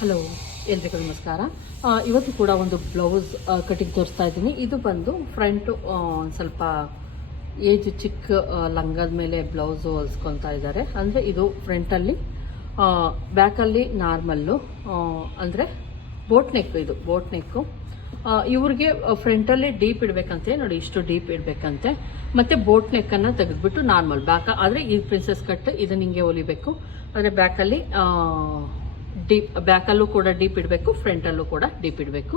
Hello, ಎಲ್ರಿಗೂ ನಮಸ್ಕಾರ. ಇವತ್ತು ಕೂಡ ಒಂದು ಬ್ಲೌಸ್ ಕಟಿಂಗ್ ತೋರಿಸ್ತಾ ಇದ್ದೀನಿ. ಇದು ಬಂದು ಫ್ರಂಟು ಸ್ವಲ್ಪ ಏಜ್ ಚಿಕ್ಕ ಲಂಗದ ಮೇಲೆ ಬ್ಲೌಸು ಹೊಲ್ಸ್ಕೊತಾ ಇದ್ದಾರೆ. ಅಂದರೆ ಇದು ಫ್ರಂಟಲ್ಲಿ ಬ್ಯಾಕಲ್ಲಿ ನಾರ್ಮಲ್ಲು ಅಂದರೆ ಬೋಟ್ ನೆಕ್ ಇದು, ಬೋಟ್ ನೆಕ್ಕು. ಇವ್ರಿಗೆ ಫ್ರಂಟಲ್ಲಿ ಡೀಪ್ ಇಡಬೇಕಂತೆ. ನೋಡಿ, ಇಷ್ಟು ಡೀಪ್ ಇಡಬೇಕಂತೆ. ಮತ್ತೆ ಬೋಟ್ ನೆಕ್ಕನ್ನು ತೆಗೆದ್ಬಿಟ್ಟು ನಾರ್ಮಲ್, ಬ್ಯಾಕ್. ಆದರೆ ಈ ಪ್ರಿನ್ಸಸ್ ಕಟ್ ಇದನ್ನ ಹಿಂಗೆ ಹೊಲಿಬೇಕು. ಅಂದರೆ ಬ್ಯಾಕಲ್ಲಿ ಡೀಪ್, ಬ್ಯಾಕಲ್ಲೂ ಕೂಡ ಡೀಪ್ ಇಡಬೇಕು, ಫ್ರಂಟಲ್ಲೂ ಕೂಡ ಡೀಪ್ ಇಡಬೇಕು.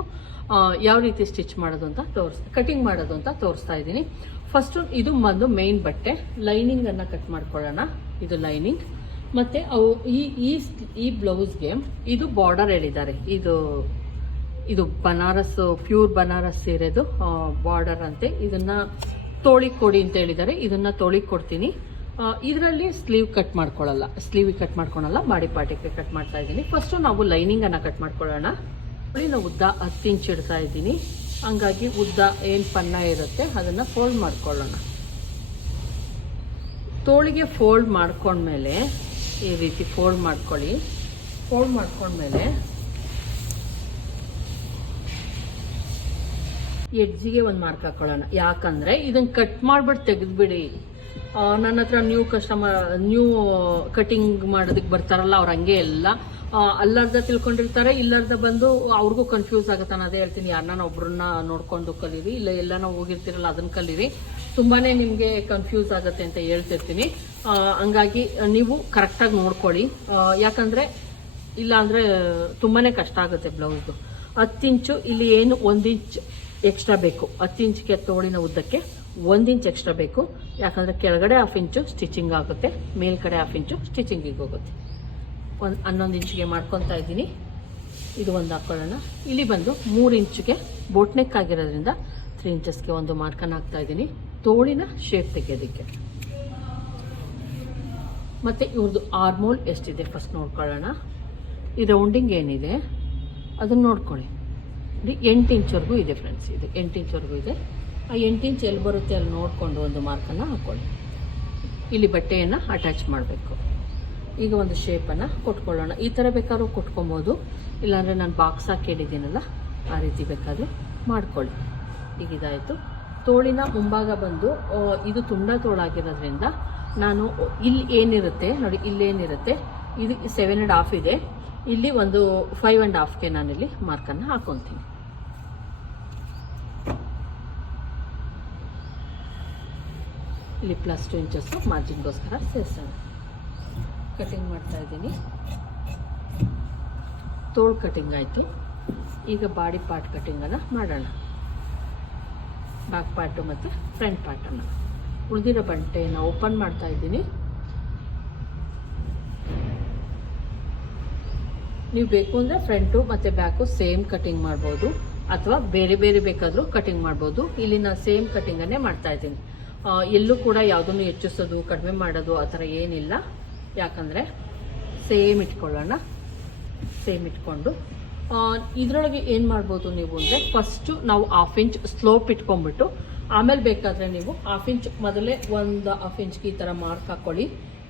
ಯಾವ ರೀತಿ ಸ್ಟಿಚ್ ಮಾಡೋದು ಅಂತ ತೋರಿಸ್, ಕಟಿಂಗ್ ಮಾಡೋದು ಅಂತ ತೋರಿಸ್ತಾ ಇದ್ದೀನಿ. ಫಸ್ಟು ಇದು ಬಂದು ಮೇನ್ ಬಟ್ಟೆ. ಲೈನಿಂಗನ್ನು ಕಟ್ ಮಾಡ್ಕೊಳ್ಳೋಣ. ಇದು ಲೈನಿಂಗ್ ಮತ್ತು ಅವು ಈ ಈ ಈ ಬ್ಲೌಸ್ಗೆ ಇದು ಬಾರ್ಡರ್ ಹೇಳಿದ್ದಾರೆ. ಇದು ಇದು ಬನಾರಸ್ ಪ್ಯೂರ್ ಬನಾರಸ್ ಸೀರೆದು ಬಾರ್ಡರ್ ಅಂತೆ. ಇದನ್ನ ತೋಳಿಗೆ ಕೊಡಿ ಅಂತ ಹೇಳಿದ್ದಾರೆ. ಇದನ್ನ ತೋಳಿಗೆ ಕೊಡ್ತೀನಿ. ಇದರಲ್ಲಿ ಸ್ಲೀವ್ ಕಟ್ ಮಾಡ್ಕೊಳ್ಳಲ್ಲ ಸ್ಲೀವ್ ಕಟ್ ಮಾಡ್ಕೊಳ್ಳಲ್ಲ ಬಾಡಿ ಪಾರ್ಟಿಗೆ ಕಟ್ ಮಾಡ್ತಾ ಇದ್ದೀನಿ. ಫಸ್ಟು ನಾವು ಲೈನಿಂಗ್ ಅನ್ನ ಕಟ್ ಮಾಡ್ಕೊಳ್ಳೋಣ. ನಾವು ಉದ್ದ ಹತ್ತು ಇಂಚ್ ಇಡ್ತಾ ಇದ್ದೀನಿ. ಹಂಗಾಗಿ ಉದ್ದ ಏನು ಪನ್ನ ಇರುತ್ತೆ, ಅದನ್ನ ಫೋಲ್ಡ್ ಮಾಡ್ಕೊಳ್ಳೋಣ. ತೋಳಿಗೆ ಫೋಲ್ಡ್ ಮಾಡ್ಕೊಂಡ್ಮೇಲೆ, ಈ ರೀತಿ ಫೋಲ್ಡ್ ಮಾಡ್ಕೊಳ್ಳಿ. ಫೋಲ್ಡ್ ಮಾಡ್ಕೊಂಡ್ಮೇಲೆ ಎಡ್ಜಿಗೆ ಒಂದು ಮಾರ್ಕ್ ಹಾಕೊಳ್ಳೋಣ. ಯಾಕಂದ್ರೆ ಇದನ್ನ ಕಟ್ ಮಾಡ್ಬಿಟ್ಟು ತೆಗೆದುಬಿಡಿ. ನನ್ನ ಹತ್ರ ನ್ಯೂ ಕಸ್ಟಮರ್ ನ್ಯೂ ಕಟಿಂಗ್ ಮಾಡೋದಕ್ಕೆ ಬರ್ತಾರಲ್ಲ, ಅವ್ರು ಹಂಗೆ ಎಲ್ಲ ಅಲ್ಲರ್ದ ಅಲ್ಲರ್ಧ ತಿಳ್ಕೊಂಡಿರ್ತಾರೆ ಇಲ್ಲರ್ಧ ಬಂದು ಅವ್ರಿಗೂ ಕನ್ಫ್ಯೂಸ್ ಆಗುತ್ತೆ. ಅನ್ನೋದೇ ಹೇಳ್ತೀನಿ, ಯಾರನ್ನ ಒಬ್ರನ್ನ ನೋಡ್ಕೊಂಡು ಕಲೀರಿ, ಇಲ್ಲ ಎಲ್ಲಾನ ಹೋಗಿರ್ತೀರಲ್ಲ ಅದನ್ನ ಕಲೀರಿ. ತುಂಬಾನೇ ನಿಮಗೆ ಕನ್ಫ್ಯೂಸ್ ಆಗುತ್ತೆ ಅಂತ ಹೇಳ್ತಿರ್ತೀನಿ. ಹಂಗಾಗಿ ನೀವು ಕರೆಕ್ಟಾಗಿ ನೋಡ್ಕೊಳ್ಳಿ. ಯಾಕಂದರೆ ಯಾಕಂದ್ರೆ ಇಲ್ಲ ಅಂದ್ರೆ ತುಂಬಾನೇ ಕಷ್ಟ ಆಗುತ್ತೆ ಬ್ಲೌಸ್ ಹತ್ತು ಇಂಚು, ಇಲ್ಲಿ ಏನು ಒಂದು ಇಂಚ್ ಎಕ್ಸ್ಟ್ರಾ ಬೇಕು. ಹತ್ತು ಇಂಚಿಗೆ ತೋಳಿನ ಉದ್ದಕ್ಕೆ ಒಂದು ಇಂಚ್ ಎಕ್ಸ್ಟ್ರಾ ಬೇಕು. ಯಾಕಂದ್ರೆ ಕೆಳಗಡೆ ಹಾಫ್ ಇಂಚು ಸ್ಟಿಚಿಂಗ್ ಆಗುತ್ತೆ, ಮೇಲ್ಗಡೆ ಹಾಫ್ ಇಂಚು ಸ್ಟಿಚಿಂಗಿಗೆ ಹೋಗುತ್ತೆ. ಒಂದು ಹನ್ನೊಂದು ಇಂಚಿಗೆ ಮಾಡ್ಕೊತಾ ಇದ್ದೀನಿ. ಇದು ಒಂದು ಹಾಕೊಳ್ಳೋಣ. ಇಲ್ಲಿ ಬಂದು ಮೂರು ಇಂಚಿಗೆ ಬೋಟ್ನೆಕ್ ಆಗಿರೋದ್ರಿಂದ ತ್ರೀ ಇಂಚಸ್ಗೆ ಒಂದು ಮಾರ್ಕನ್ ಹಾಕ್ತಾ ಇದ್ದೀನಿ. ತೋಳಿನ ಶೇಪ್ ತೆಗೆಯೋದಕ್ಕೆ. ಮತ್ತು ಇವ್ರದ್ದು ಆರ್ಮೋಲ್ ಎಷ್ಟಿದೆ ಫಸ್ಟ್ ನೋಡ್ಕೊಳ್ಳೋಣ. ಈ ರೌಂಡಿಂಗ್ ಏನಿದೆ? ಅದನ್ನು ನೋಡ್ಕೊಳ್ಳಿ. ನೋಡಿ ಎಂಟು ಇಂಚ್ವರೆಗೂ ಇದೆ ಫ್ರೆಂಡ್ಸ್ ಇದು ಎಂಟು ಇಂಚ್ವರೆಗೂ ಇದೆ. ಆ ಎಂಟು ಇಂಚ್ ಎಲ್ಲಿ ಬರುತ್ತೆ ಅಲ್ಲಿ ನೋಡಿಕೊಂಡು ಒಂದು ಮಾರ್ಕನ್ನು ಹಾಕ್ಕೊಳ್ಳಿ ಇಲ್ಲಿ ಬಟ್ಟೆಯನ್ನು ಅಟ್ಯಾಚ್ ಮಾಡಬೇಕು. ಈಗ ಒಂದು ಶೇಪನ್ನು ಕೊಟ್ಕೊಳ್ಳೋಣ. ಈ ಥರ ಬೇಕಾದ್ರೂ ಕೊಟ್ಕೊಬೋದು. ಇಲ್ಲಾಂದರೆ ನಾನು ಬಾಕ್ಸ್ ಹಾಕಿ ಆ ರೀತಿ ಬೇಕಾದರೆ ಮಾಡ್ಕೊಳ್ಳಿ. ಈಗ ಇದಾಯಿತು. ತೋಳಿನ ಮುಂಭಾಗ ಬಂದು ಇದು ತುಂಡ ತೋಳಾಗಿರೋದ್ರಿಂದ ನಾನು ಇಲ್ಲಿ ಏನಿರುತ್ತೆ, ನೋಡಿ ಇಲ್ಲೇನಿರುತ್ತೆ ಇದು ಸೆವೆನ್ ಆ್ಯಂಡ್ ಹಾಫ್ ಇದೆ. ಇಲ್ಲಿ ಒಂದು ಫೈವ್ ಆ್ಯಂಡ್ ಹಾಫ್ಗೆ ನಾನಿಲ್ಲಿ ಮಾರ್ಕನ್ನು ಹಾಕೊತೀನಿ ಇಲ್ಲಿ ಪ್ಲಸ್ ಟು ಇಂಚಸ್ಸು ಮಾರ್ಜಿನ್ಗೋಸ್ಕರ ಸೇರಿಸೋಣ. ಕಟಿಂಗ್ ಮಾಡ್ತಾ ಇದ್ದೀನಿ. ತೋಳು ಕಟಿಂಗ್ ಆಯಿತು. ಈಗ ಬಾಡಿ ಪಾರ್ಟ್ ಕಟಿಂಗನ್ನು ಮಾಡೋಣ. ಬ್ಯಾಕ್ ಪಾರ್ಟು ಮತ್ತು ಫ್ರಂಟ್ ಪಾರ್ಟನ್ನು ಉಳಿದಿರೋ ಬಟ್ಟೆಯನ್ನು ಓಪನ್ ಮಾಡ್ತಾ ಇದ್ದೀನಿ. ನೀವು ಬೇಕು ಅಂದರೆ ಫ್ರಂಟು ಮತ್ತು ಬ್ಯಾಕು ಸೇಮ್ ಕಟಿಂಗ್ ಮಾಡ್ಬೋದು. ಅಥವಾ ಬೇರೆ ಬೇರೆ ಬೇಕಾದರೂ ಕಟಿಂಗ್ ಮಾಡ್ಬೋದು. ಇಲ್ಲಿ ನಾನು ಸೇಮ್ ಕಟಿಂಗನ್ನೇ ಮಾಡ್ತಾ ಇದ್ದೀನಿ. ಎಲ್ಲೂ ಕೂಡ ಯಾವುದನ್ನು ಹೆಚ್ಚಿಸೋದು, ಕಡಿಮೆ ಮಾಡೋದು ಆ ಥರ ಏನಿಲ್ಲ. ಯಾಕಂದರೆ ಸೇಮ್ ಇಟ್ಕೊಳ್ಳೋಣ. ಸೇಮ್ ಇಟ್ಕೊಂಡು. ಇದರೊಳಗೆ ಏನು ಮಾಡ್ಬೋದು ನೀವು ಅಂದರೆ ಫಸ್ಟು ನಾವು ಹಾಫ್ ಇಂಚ್ ಸ್ಲೋಪ್ ಇಟ್ಕೊಂಡ್ಬಿಟ್ಟು, ಆಮೇಲೆ ಬೇಕಾದರೆ ನೀವು ಹಾಫ್ ಇಂಚ್ ಮೊದಲೇ ಒಂದು ಹಾಫ್ ಇಂಚ್ಗೆ ಈ ಥರ ಮಾರ್ಕ್ ಹಾಕ್ಕೊಳ್ಳಿ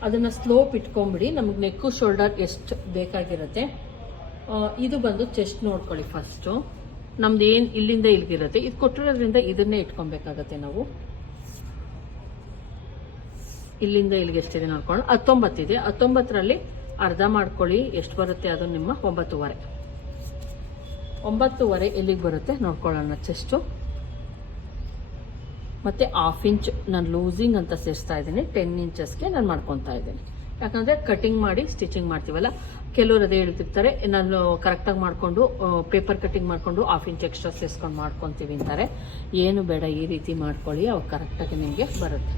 ಅದನ್ನು ಸ್ಲೋಪ್ ಇಟ್ಕೊಂಬಿಡಿ ನಮಗೆ ನೆಕ್ಕು ಶೋಲ್ಡರ್ ಎಷ್ಟು ಬೇಕಾಗಿರುತ್ತೆ. ಇದು ಬಂದು ಚೆಸ್ಟ್ ನೋಡ್ಕೊಳ್ಳಿ ಫಸ್ಟು ನಮ್ದು ಏನು ಇಲ್ಲಿಂದ ಇಲ್ಲಿಗಿರುತ್ತೆ ಇದು ಕೊಟ್ಟಿರೋದ್ರಿಂದ ಇದನ್ನೇ ಇಟ್ಕೊಬೇಕಾಗತ್ತೆ ನಾವು. ಇಲ್ಲಿಂದ ಇಲ್ಲಿಗೆ ಎಷ್ಟಿದೆ ನೋಡ್ಕೊಂಡು ಹತ್ತೊಂಬತ್ತಿದೆ ಹತ್ತೊಂಬತ್ತರಲ್ಲಿ ಅರ್ಧ ಮಾಡ್ಕೊಳ್ಳಿ. ಎಷ್ಟು ಬರುತ್ತೆ ಅದು ನಿಮ್ಮ ಒಂಬತ್ತುವರೆ. ಒಂಬತ್ತುವರೆ ಎಲ್ಲಿಗೆ ಬರುತ್ತೆ? ನೋಡ್ಕೊಳ್ಳೋಣ ಚೆಸ್ಟು ಮತ್ತು ಹಾಫ್ ಇಂಚ್ ನಾನು ಲೂಸಿಂಗ್ ಅಂತ ಸೇರಿಸ್ತಾ ಇದ್ದೀನಿ. ಟೆನ್ ಇಂಚಸ್ಗೆ ನಾನು ಮಾಡ್ಕೊತಾ ಇದ್ದೀನಿ. ಯಾಕಂದರೆ ಕಟಿಂಗ್ ಮಾಡಿ ಸ್ಟಿಚಿಂಗ್ ಮಾಡ್ತೀವಲ್ಲ? ಕೆಲವರು ಅದೇ ಹೇಳ್ತಿರ್ತಾರೆ, ನಾನು ಕರೆಕ್ಟಾಗಿ ಮಾಡಿಕೊಂಡು ಪೇಪರ್ ಕಟಿಂಗ್ ಮಾಡಿಕೊಂಡು ಹಾಫ್ ಇಂಚ್ ಎಕ್ಸ್ಟ್ರಾ ಸೇರಿಸ್ಕೊಂಡು ಮಾಡ್ಕೊತೀವಿ ಅಂತಾರೆ. ಏನು ಬೇಡ, ಈ ರೀತಿ ಮಾಡ್ಕೊಳ್ಳಿ, ಅವಾಗ ಕರೆಕ್ಟಾಗಿ ನಿಮಗೆ ಬರುತ್ತೆ.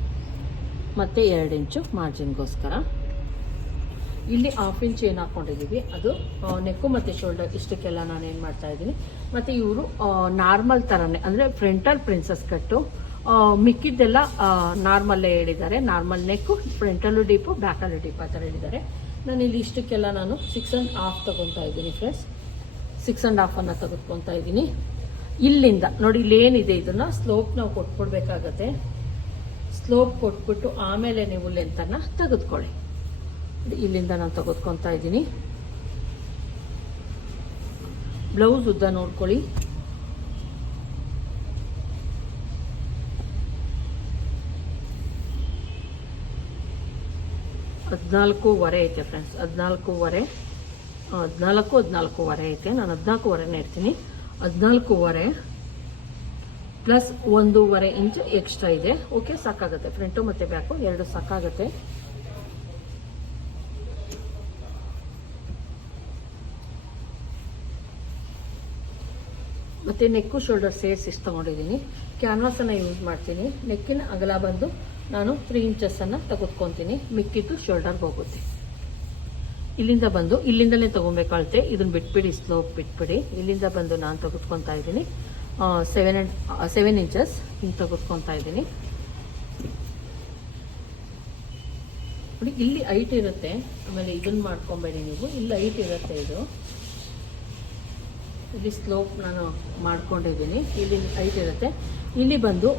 ಮತ್ತು ಎರಡು ಇಂಚು ಮಾರ್ಜಿನ್ಗೋಸ್ಕರ. ಇಲ್ಲಿ ಹಾಫ್ ಇಂಚ್ ಏನು ಹಾಕ್ಕೊಂಡಿದ್ದೀವಿ ಅದು ನೆಕ್ಕು ಮತ್ತು ಶೋಲ್ಡರ್ ಇಷ್ಟಕ್ಕೆಲ್ಲ ನಾನು ಏನು ಮಾಡ್ತಾ ಇದ್ದೀನಿ. ಮತ್ತು ಇವರು ನಾರ್ಮಲ್ ಥರನೇ ಅಂದರೆ ಫ್ರಂಟಲ್ ಪ್ರಿನ್ಸಸ್ ಕಟ್ಟು ಮಿಕ್ಕಿದ್ದೆಲ್ಲ ನಾರ್ಮಲ್ಲೇ ಹೇಳಿದ್ದಾರೆ. ನಾರ್ಮಲ್ ನೆಕ್ಕು ಫ್ರಂಟಲ್ಲೂ ಡೀಪು ಬ್ಯಾಕಲ್ಲೂ ಡೀಪ್ ಆ ಥರ ಹೇಳಿದ್ದಾರೆ. ನಾನು ಇಲ್ಲಿ ಇಷ್ಟಕ್ಕೆಲ್ಲ ನಾನು ಸಿಕ್ಸ್ ಆ್ಯಂಡ್ ಹಾಫ್ ತೊಗೊತಾ ಇದ್ದೀನಿ ಫ್ರೆಂಡ್ಸ್ ಸಿಕ್ಸ್ ಆ್ಯಂಡ್ ಹಾಫನ್ನು ತೆಗೆದುಕೊತಾ ಇದ್ದೀನಿ. ಇಲ್ಲಿಂದ, ನೋಡಿ ಇಲ್ಲಿ ಏನಿದೆ ಇದನ್ನು ಸ್ಲೋಪ್ ನಾವು ಕೊಟ್ಕೊಡ್ಬೇಕಾಗತ್ತೆ. ಸ್ಲೋಪ್ ಕೊಟ್ಬಿಟ್ಟು ಆಮೇಲೆ ನೀವು ಲೆಂತನ್ನು ತೆಗೆದುಕೊಳ್ಳಿ. ಇಲ್ಲಿಂದ ನಾನು ತೆಗೆದುಕೊತಾ ಇದ್ದೀನಿ. ಬ್ಲೌಸ್ ಉದ್ದ ನೋಡ್ಕೊಳ್ಳಿ. ಹದಿನಾಲ್ಕೂವರೆ ಐತೆ ಫ್ರೆಂಡ್ಸ್ ಹದಿನಾಲ್ಕೂವರೆ, ಹದಿನಾಲ್ಕು, ಹದಿನಾಲ್ಕೂವರೆ ಐತೆ. ನಾನು ಹದಿನಾಲ್ಕೂವರೆನೇ ಇರ್ತೀನಿ. ಹದಿನಾಲ್ಕೂವರೆ ಪ್ಲಸ್ ಒಂದೂವರೆ ಇಂಚ್ ಎಕ್ಸ್ಟ್ರಾ ಇದೆ. ಓಕೆ ಸಾಕಾಗುತ್ತೆ. ಫ್ರಂಟು ಮತ್ತು ಬ್ಯಾಕು ಎರಡು ಸಾಕಾಗುತ್ತೆ. ಮತ್ತು ನೆಕ್ಕು ಶೋಲ್ಡರ್ ಸೇರಿಸಿ ತೊಗೊಂಡಿದ್ದೀನಿ ಕ್ಯಾನ್ವಾಸನ್ನು ಯೂಸ್ ಮಾಡ್ತೀನಿ. ನೆಕ್ಕಿನ ಅಗಲ ಬಂದು ನಾನು ತ್ರೀ ಇಂಚಸ್ಸನ್ನು ತೆಗೆದುಕೊತೀನಿ. ಮಿಕ್ಕಿದ್ದು ಶೋಲ್ಡರ್ಗೆ ಹೋಗುತ್ತೆ. ಇಲ್ಲಿಂದ ಬಂದು ಇಲ್ಲಿಂದಲೇ ತೊಗೊಬೇಕು ಅಳತೆ ಇದನ್ನು ಬಿಟ್ಬಿಡಿ ಸ್ಲೋಪ್ ಬಿಟ್ಬಿಡಿ. ಇಲ್ಲಿಂದ ಬಂದು ನಾನು ತೆಗೆದುಕೊತಾ ಇದ್ದೀನಿ. ಸೆವೆನ್ ಸೆವೆನ್ ಇಂಚಸ್ ಹಿಂಗೆ ತೆಗೆದುಕೊತಾ ಇದ್ದೀನಿ. ನೋಡಿ, ಇಲ್ಲಿ ಐಟ್ ಇರುತ್ತೆ. ಆಮೇಲೆ ಇದನ್ನು ಮಾಡ್ಕೊಬೇಡಿ ನೀವು. ಇಲ್ಲಿ ಐಟ್ ಇರುತ್ತೆ ಇದು. ಇಲ್ಲಿ ಸ್ಲೋಪ್ ನಾನು ಮಾಡ್ಕೊಂಡಿದ್ದೀನಿ. ಇಲ್ಲಿ ಐಟ್ ಇರುತ್ತೆ. ಇಲ್ಲಿ ಬಂದು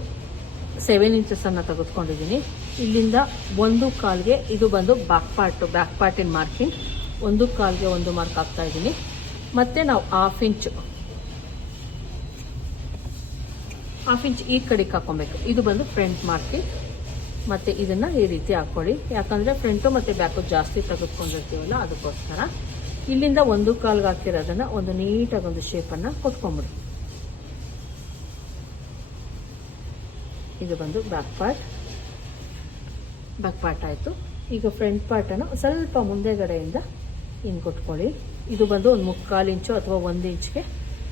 ಸೆವೆನ್ ಇಂಚಸನ್ನು ತೆಗೆದುಕೊಂಡಿದ್ದೀನಿ ಇಲ್ಲಿಂದ ಒಂದು ಕಾಲ್ಗೆ ಇದು ಬಂದು ಬ್ಯಾಕ್ ಪಾರ್ಟು ಬ್ಯಾಕ್ ಪಾರ್ಟಿನ ಮಾರ್ಕಿಂಗ್ ಒಂದು ಕಾಲ್ಗೆ ಒಂದು ಮಾರ್ಕ್ ಹಾಕ್ತಾ ಇದ್ದೀನಿ. ಮತ್ತು ನಾವು ಹಾಫ್ ಇಂಚು ಹಾಫ್ ಇಂಚ್ ಈ ಕಡೆಗೆ ಹಾಕೊಬೇಕು. ಇದು ಬಂದು ಫ್ರಂಟ್ ಮಾರ್ಕಿ ಮತ್ತು ಇದನ್ನು ಈ ರೀತಿ ಹಾಕ್ಕೊಳ್ಳಿ ಯಾಕಂದರೆ ಫ್ರಂಟು ಮತ್ತು ಬ್ಯಾಕು ಜಾಸ್ತಿ ತೆಗೆದುಕೊಂಡಿರ್ತೀವಲ್ಲ, ಅದಕ್ಕೋಸ್ಕರ. ಇಲ್ಲಿಂದ ಒಂದು ಕಾಲ್ಗೆ ಹಾಕಿರೋದನ್ನು ಒಂದು ನೀಟಾಗಿ ಒಂದು ಶೇಪನ್ನು ಕೊಟ್ಕೊಂಬಿಡಿ. ಇದು ಬಂದು ಬ್ಯಾಕ್ ಪಾರ್ಟ್ ಬ್ಯಾಕ್ ಪಾರ್ಟ್ ಆಯಿತು. ಈಗ ಫ್ರಂಟ್ ಪಾರ್ಟನ್ನು ಸ್ವಲ್ಪ ಮುಂದೆಗಡೆಯಿಂದ ಹಿಂಗೆ ಕೊಟ್ಕೊಳ್ಳಿ. ಇದು ಬಂದು ಒಂದು ಮುಕ್ಕಾಲು ಇಂಚು ಅಥವಾ ಒಂದು ಇಂಚ್ಗೆ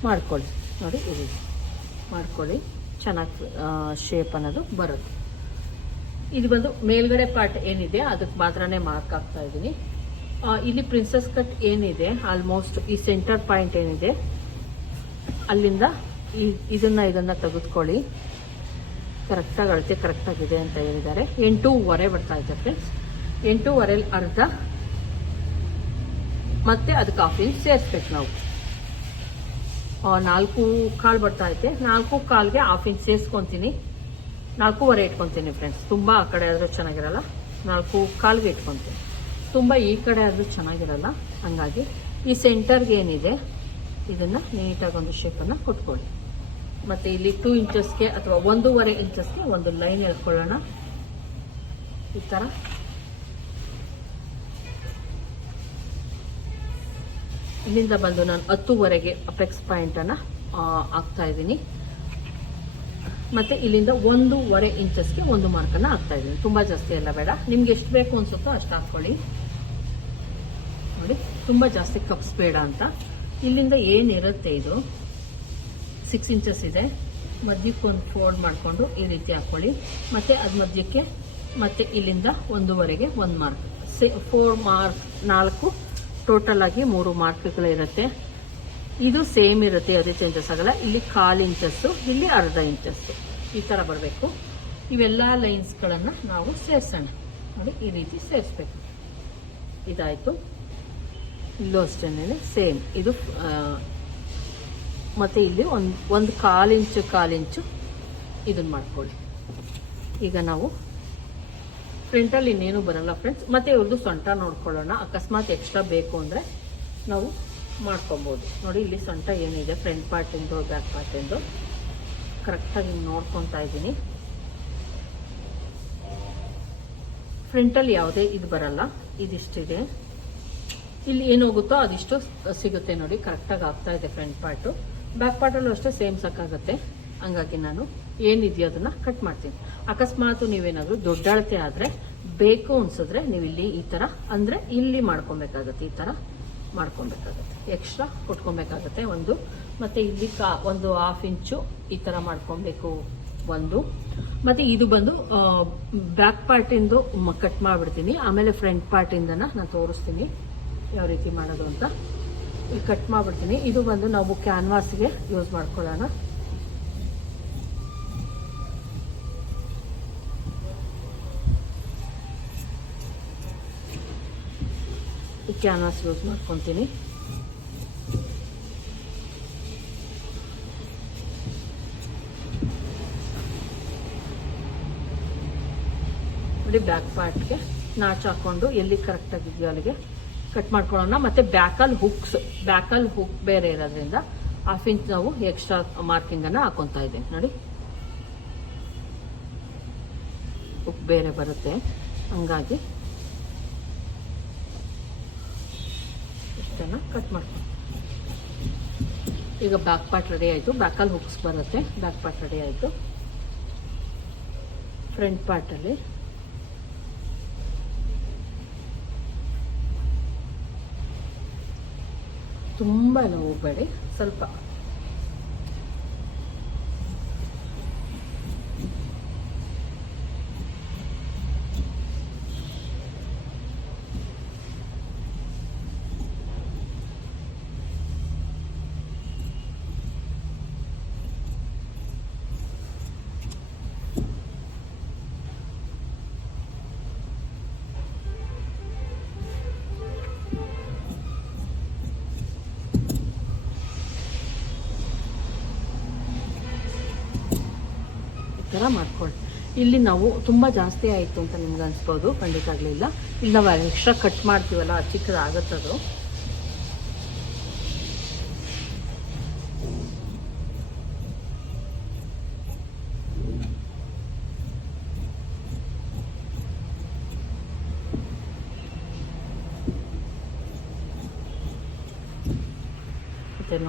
ಮಾಡ್ಕೊಳ್ಳಿ. ನೋಡಿ, ಇದು ಮಾಡ್ಕೊಳ್ಳಿ. ಚೆನ್ನಾಗಿ ಶೇಪ್ ಅನ್ನೋದು ಬರುತ್ತೆ. ಇದು ಬಂದು ಮೇಲ್ಗಡೆ ಪಾರ್ಟ್ ಏನಿದೆ ಅದಕ್ಕೆ ಮಾತ್ರನೇ ಮಾರ್ಕ್ ಆಗ್ತಾ ಇದ್ದೀನಿ ಇಲ್ಲಿ ಪ್ರಿನ್ಸಸ್ ಕಟ್ ಏನಿದೆ ಆಲ್ಮೋಸ್ಟ್ ಈ ಸೆಂಟರ್ ಪಾಯಿಂಟ್ ಏನಿದೆ, ಅಲ್ಲಿಂದ ಈ, ಇದನ್ನ ಇದನ್ನ ತೆಗೆದುಕೊಳ್ಳಿ. ಕರೆಕ್ಟಾಗಿ ಅಳತೆ ಕರೆಕ್ಟಾಗಿದೆ ಅಂತ ಹೇಳಿದ್ದಾರೆ. ಎಂಟೂವರೆ ಬರ್ತಾ ಇದೆ ಫ್ರೆಂಡ್ಸ್ ಎಂಟೂವರೆಲಿ ಅರ್ಧ. ಮತ್ತೆ ಅದಕ್ಕೆ ಹಾಫ್ ಇಂಚ್ ಸೇರಿಸ್ಬೇಕು ನಾವು. ನಾಲ್ಕು ಕಾಳು ಬರ್ತಾ ಐತೆ. ನಾಲ್ಕು ಕಾಲ್ಗೆ ಹಾಫ್ ಇಂಚ್ ಸೇರಿಸ್ಕೊತೀನಿ. ನಾಲ್ಕೂವರೆ ಇಟ್ಕೊಂತೀನಿ ಫ್ರೆಂಡ್ಸ್ ತುಂಬ ಆ ಕಡೆ ಆದರೂ ಚೆನ್ನಾಗಿರಲ್ಲ. ನಾಲ್ಕು ಕಾಲ್ಗೆ ಇಟ್ಕೊತೀನಿ. ತುಂಬ ಈ ಕಡೆ ಆದರೂ ಚೆನ್ನಾಗಿರಲ್ಲ. ಹಂಗಾಗಿ ಈ ಸೆಂಟರ್ಗೆ ಏನಿದೆ? ಇದನ್ನು ನೀಟಾಗಿ ಒಂದು ಶೇಪನ್ನು ಕೊಟ್ಕೊಳ್ಳಿ. ಮತ್ತು ಇಲ್ಲಿ ಟೂ ಇಂಚಸ್ಗೆ ಅಥವಾ ಒಂದೂವರೆ ಇಂಚಸ್ಗೆ ಒಂದು ಲೈನ್ ಎಳ್ಕೊಳ್ಳೋಣ. ಈ ಥರ ಇಲ್ಲಿಂದ ಬಂದು ನಾನು ಹತ್ತುವರೆಗೆ ಅಪೆಕ್ಸ್ ಪಾಯಿಂಟನ್ನು ಹಾಕ್ತಾ ಇದ್ದೀನಿ. ಮತ್ತೆ ಇಲ್ಲಿಂದ ಒಂದೂವರೆ ಇಂಚಸ್ಗೆ ಒಂದು ಮಾರ್ಕನ್ನು ಹಾಕ್ತಾ ಇದ್ದೀನಿ. ತುಂಬ ಜಾಸ್ತಿ ಎಲ್ಲ ಬೇಡ. ನಿಮ್ಗೆ ಎಷ್ಟು ಬೇಕು ಅನ್ಸುತ್ತೋ ಅಷ್ಟು ಹಾಕ್ಕೊಳ್ಳಿ. ನೋಡಿ, ತುಂಬ ಜಾಸ್ತಿ ಕಪ್ಸ್ ಬೇಡ ಅಂತ. ಇಲ್ಲಿಂದ ಏನಿರುತ್ತೆ ಇದು? ಸಿಕ್ಸ್ ಇಂಚಸ್ ಇದೆ. ಮಧ್ಯಕ್ಕೆ ಒಂದು ಫೋಲ್ಡ್ ಮಾಡಿಕೊಂಡು ಈ ರೀತಿ ಹಾಕ್ಕೊಳ್ಳಿ. ಮತ್ತೆ ಅದು ಮಧ್ಯಕ್ಕೆ, ಮತ್ತೆ ಇಲ್ಲಿಂದ ಒಂದೂವರೆಗೆ ಒಂದು ಮಾರ್ಕ್ ಫೋರ್ ಮಾರ್ಕ್ ನಾಲ್ಕು ಟೋಟಲ್ ಆಗಿ ಮೂರು ಮಾರ್ಕ್ಗಳಿರುತ್ತೆ. ಇದು ಸೇಮ್ ಇರುತ್ತೆ ಅದೇ ಚೇಂಜಸ್ ಆಗಲ್ಲ. ಇಲ್ಲಿ ಕಾಲು ಇಂಚಸ್ಸು ಇಲ್ಲಿ ಅರ್ಧ ಇಂಚಸ್ಸು ಈ ಥರ ಬರಬೇಕು. ಇವೆಲ್ಲ ಲೈನ್ಸ್ಗಳನ್ನು ನಾವು ಸೇರಿಸೋಣ. ನೋಡಿ, ಈ ರೀತಿ ಸೇರಿಸ್ಬೇಕು. ಇದಾಯಿತು. ಇಲ್ಲೂ ಅಷ್ಟೇನೆ ಸೇಮ್. ಇದು ಮತ್ತೆ ಇಲ್ಲಿ ಒಂದು ಒಂದು ಕಾಲು ಇಂಚು ಕಾಲು ಇಂಚು ಇದನ್ನು ಮಾಡ್ಕೊಳ್ಳಿ. ಈಗ ನಾವು ಫ್ರಂಟಲ್ಲಿ ಇನ್ನೇನು ಬರಲ್ಲ ಫ್ರೆಂಡ್ಸ್ ಮತ್ತೆ ಇವ್ರದ್ದು ಸೊಂಟ ನೋಡ್ಕೊಳ್ಳೋಣ. ಅಕಸ್ಮಾತ್ ಎಕ್ಸ್ಟ್ರಾ ಬೇಕು ಅಂದರೆ ನಾವು ಮಾಡ್ಕೊಬೋದು. ನೋಡಿ, ಇಲ್ಲಿ ಸೊಂಟ ಏನಿದೆ? ಫ್ರಂಟ್ ಪಾರ್ಟಿಂದು ಬ್ಯಾಕ್ ಪಾರ್ಟಿಂದು ಕರೆಕ್ಟಾಗಿ ನೋಡ್ಕೊತಾ ಇದ್ದೀನಿ. ಫ್ರಂಟಲ್ಲಿ ಯಾವುದೇ ಇದು ಬರಲ್ಲ. ಇದಿಷ್ಟಿದೆ. ಇಲ್ಲಿ ಏನು ಹೋಗುತ್ತೋ ಅದಿಷ್ಟು ಸಿಗುತ್ತೆ ನೋಡಿ. ಕರೆಕ್ಟಾಗಿ ಆಗ್ತಾ ಇದೆ ಫ್ರಂಟ್ ಪಾರ್ಟು ಬ್ಯಾಕ್ ಪಾರ್ಟಲ್ಲೂ ಅಷ್ಟೇ ಸೇಮ್ ಸಾಕಾಗುತ್ತೆ ಹಂಗಾಗಿ ನಾನು ಏನಿದೆಯೋ ಅದನ್ನ ಕಟ್ ಮಾಡ್ತೀನಿ. ಅಕಸ್ಮಾತ್ ನೀವೇನಾದರೂ ದೊಡ್ಡ ಅಳತೆ ಆದರೆ, ಬೇಕು ಅನ್ಸಿದ್ರೆ ನೀವು ಇಲ್ಲಿ ಈ ಥರ ಅಂದರೆ ಇಲ್ಲಿ ಮಾಡ್ಕೊಬೇಕಾಗತ್ತೆ, ಈ ಥರ ಮಾಡ್ಕೊಬೇಕಾಗತ್ತೆ. ಎಕ್ಸ್ಟ್ರಾ ಕೊಟ್ಕೊಬೇಕಾಗತ್ತೆ ಒಂದು. ಮತ್ತು ಇಲ್ಲಿ ಕಾ, ಒಂದು ಹಾಫ್ ಇಂಚು ಈ ಥರ ಮಾಡ್ಕೊಬೇಕು ಒಂದು. ಮತ್ತು ಇದು ಬಂದು ಬ್ಯಾಕ್ ಪಾರ್ಟಿಂದು ಕಟ್ ಮಾಡಿಬಿಡ್ತೀನಿ. ಆಮೇಲೆ ಫ್ರಂಟ್ ಪಾರ್ಟಿಂದನ ನಾನು ತೋರಿಸ್ತೀನಿ ಯಾವ ರೀತಿ ಮಾಡೋದು ಅಂತ. ಕಟ್ ಮಾಡಿಬಿಡ್ತೀನಿ. ಇದು ಬಂದು ನಾವು ಕ್ಯಾನ್ವಾಸ್ಗೆ ಯೂಸ್ ಮಾಡ್ಕೊಳ್ಳೋಣ. ಕ್ಯಾನ್ವಾಸ್ ಯೂಸ್ ಮಾಡ್ಕೊತೀನಿ ನೋಡಿ ಬ್ಯಾಕ್ ಪಾರ್ಟ್ಗೆ ನಾಚ್ ಹಾಕೊಂಡು ಎಲ್ಲಿ ಕರೆಕ್ಟ್ ಆಗಿದೆಯೋ ಅಲ್ಲಿಗೆ ಕಟ್ ಮಾಡ್ಕೊಳ್ಳೋಣ. ಮತ್ತೆ ಬ್ಯಾಕಲ್ ಹುಕ್ಸ್ ಬ್ಯಾಕಲ್ ಹುಕ್ ಬೇರೆ ಇರೋದ್ರಿಂದ ಹಾಫ್ ಇಂಚ್ ನಾವು ಎಕ್ಸ್ಟ್ರಾ ಮಾರ್ಕಿಂಗ್ ಅನ್ನ ಇದ್ದೀನಿ ನೋಡಿ. ಹುಕ್ ಬೇರೆ ಬರುತ್ತೆ. ಹಂಗಾಗಿ ಇಷ್ಟನ್ನ ಕಟ್ ಮಾಡ್ಕೊಂಡು ಈಗ ಬ್ಯಾಕ್ ಪಾರ್ಟ್ ರೆಡಿ ಆಯಿತು. ಬ್ಯಾಕಲ್ಲಿ ಹುಕ್ಸ್ ಬರುತ್ತೆ. ಬ್ಯಾಕ್ ಪಾರ್ಟ್ ರೆಡಿ ಆಯಿತು. ಫ್ರಂಟ್ ಪಾರ್ಟಲ್ಲಿ ತುಂಬ ಎಲ್ಲ ಹೋಗಬೇಡಿ ಸ್ವಲ್ಪ ಥರ ಮಾಡ್ಕೊಳ್ಳಿ. ಇಲ್ಲಿ ನಾವು ತುಂಬ ಜಾಸ್ತಿ ಆಯಿತು ಅಂತ ನಿಮ್ಗೆ ಅನ್ಸ್ಬೋದು, ಖಂಡಿತ ಆಗಲಿಲ್ಲ ಇಲ್ಲಿ. ನಾವು ಎಕ್ಸ್ಟ್ರಾ ಕಟ್ ಮಾಡ್ತೀವಲ್ಲ ಚಿಕ್ಕದಾಗತ್ತದು.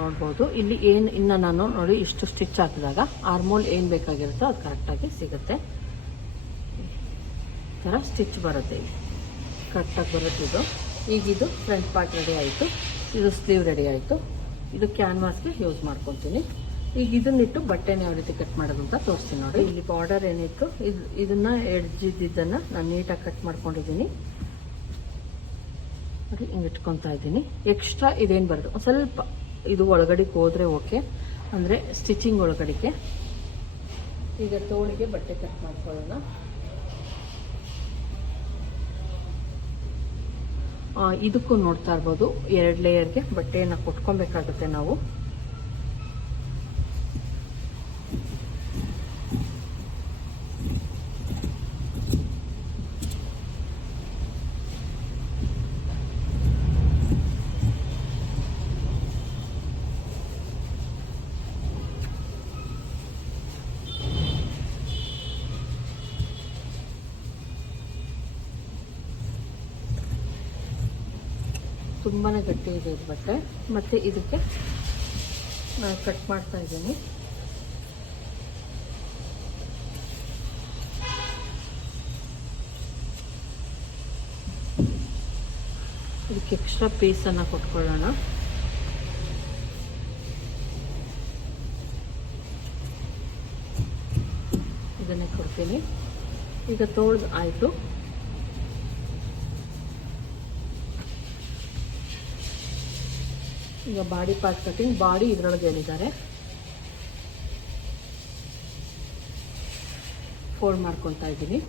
ನೋಡ್ಬೋದು. ಇಲ್ಲಿ ಏನು ಇನ್ನು ನಾನು ನೋಡಿ ಇಷ್ಟು ಸ್ಟಿಚ್ ಹಾಕಿದಾಗ ಆರ್ಮೋಲ್ ಏನು ಬೇಕಾಗಿರುತ್ತೋ ಅದು ಕರೆಕ್ಟಾಗಿ ಸಿಗುತ್ತೆ. ಥರ ಸ್ಟಿಚ್ ಬರುತ್ತೆ ಇಲ್ಲಿ. ಕರೆಕ್ಟಾಗಿ ಬರುತ್ತೆ ಇದು. ಈಗ ಇದು ಫ್ರಂಟ್ ಪಾರ್ಟ್ ರೆಡಿ ಆಯಿತು. ಇದು ಸ್ಲೀವ್ ರೆಡಿ ಆಯಿತು. ಇದು ಕ್ಯಾನ್ವಾಸ್ಗೆ ಯೂಸ್ ಮಾಡ್ಕೊತೀನಿ ಈಗ ಇದನ್ನಿಟ್ಟು ಬಟ್ಟೆನ ಯಾವ ರೀತಿ ಕಟ್ ಮಾಡೋದು ಅಂತ ತೋರಿಸ್ತೀನಿ ನೋಡಿ. ಇಲ್ಲಿ ಬಾರ್ಡರ್ ಏನಿತ್ತು? ಇದು ಇದನ್ನ ಎಡ್ಜಿದ್ದನ್ನು ನಾನು ನೀಟಾಗಿ ಕಟ್ ಮಾಡ್ಕೊಂಡಿದ್ದೀನಿ. ನೋಡಿ, ಹಿಂಗೆ ಇಟ್ಕೊತಾ ಇದ್ದೀನಿ. ಎಕ್ಸ್ಟ್ರಾ ಇದೇನು ಬರೋದು? ಸ್ವಲ್ಪ ಇದು ಒಳಗಡೆಗೆ ಹೋದರೆ ಓಕೆ. ಅಂದರೆ ಸ್ಟಿಚಿಂಗ್ ಒಳಗಡೆಗೆ. ಈಗ ತೋಳಿಗೆ ಬಟ್ಟೆ ಕಟ್ ಮಾಡ್ಕೊಳ್ಳೋಣ. ಇದಕ್ಕೂ ನೋಡ್ತಾ ಇರ್ಬೋದು. ಎರಡು ಲೇಯರ್ಗೆ ಬಟ್ಟೆಯನ್ನು ಕೊಟ್ಕೊಬೇಕಾಗುತ್ತೆ ನಾವು. ತುಂಬಾ ಗಟ್ಟಿ ಇದೆ ಇದು ಬಟ್ಟೆ. ಮತ್ತು ಇದಕ್ಕೆ ನಾನು ಕಟ್ ಮಾಡ್ತಾ ಇದ್ದೀನಿ. ಇದಕ್ಕೆ ಎಕ್ಸ್ಟ್ರಾ ಪೀಸನ್ನು ಕೊಟ್ಕೊಳ್ಳೋಣ. ಇದನ್ನೇ ಕೊಡ್ತೀನಿ. ಈಗ ತೋಳ್ದು ಆಯಿತು. ಈಗ ಬಾಡಿ ಪಾರ್ಟ್ ಕಟ್ಟಿಂಗ್ ಬಾಡಿ ಇದರೊಳಗೆ ಏನಿದ್ದಾರೆ? ಫೋಲ್ಡ್ ಮಾಡ್ಕೊತಾ ಇದ್ದೀನಿ.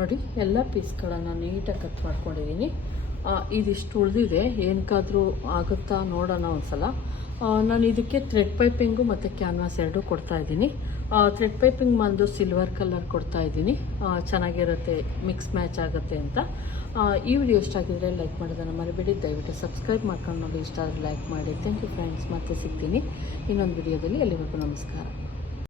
ನೋಡಿ ಎಲ್ಲ ಪೀಸ್ಗಳನ್ನು ನೀಟಾಗಿ ಕಟ್ ಮಾಡ್ಕೊಂಡಿದ್ದೀನಿ ಇದಿಷ್ಟು ಉಳಿದಿದೆ. ಏನಕ್ಕಾದರೂ ಆಗುತ್ತಾ ನೋಡೋಣ ಒಂದ್ಸಲ. ನಾನು ಇದಕ್ಕೆ ಥ್ರೆಡ್ ಪೈಪಿಂಗು ಮತ್ತು ಕ್ಯಾನ್ವಾಸ್ ಎರಡೂ ಕೊಡ್ತಾ ಇದ್ದೀನಿ. ಥ್ರೆಡ್ ಪೈಪಿಂಗ್ ಬಂದು ಸಿಲ್ವರ್ ಕಲರ್ ಕೊಡ್ತಾ ಇದ್ದೀನಿ. ಆ, ಚೆನ್ನಾಗಿರುತ್ತೆ ಮಿಕ್ಸ್ ಮ್ಯಾಚ್ ಆಗುತ್ತೆ ಅಂತ. ಈ ವಿಡಿಯೋ ಇಷ್ಟ ಆಗಿದ್ರೆ ಲೈಕ್ ಮಾಡೋದನ್ನು ಮರಿಬೇಡಿ. ದಯವಿಟ್ಟು ಸಬ್ಸ್ಕ್ರೈಬ್ ಮಾಡ್ಕೊಂಡು ನೋಡಿ. ಇಷ್ಟ ಆದರೆ ಲೈಕ್ ಮಾಡಿ. ಥ್ಯಾಂಕ್ ಯು ಫ್ರೆಂಡ್ಸ್ ಮತ್ತೆ ಸಿಗ್ತೀನಿ. ಇನ್ನೊಂದು ವಿಡಿಯೋದಲ್ಲಿ ಎಲ್ಲಿವರೆಗೂ ನಮಸ್ಕಾರ.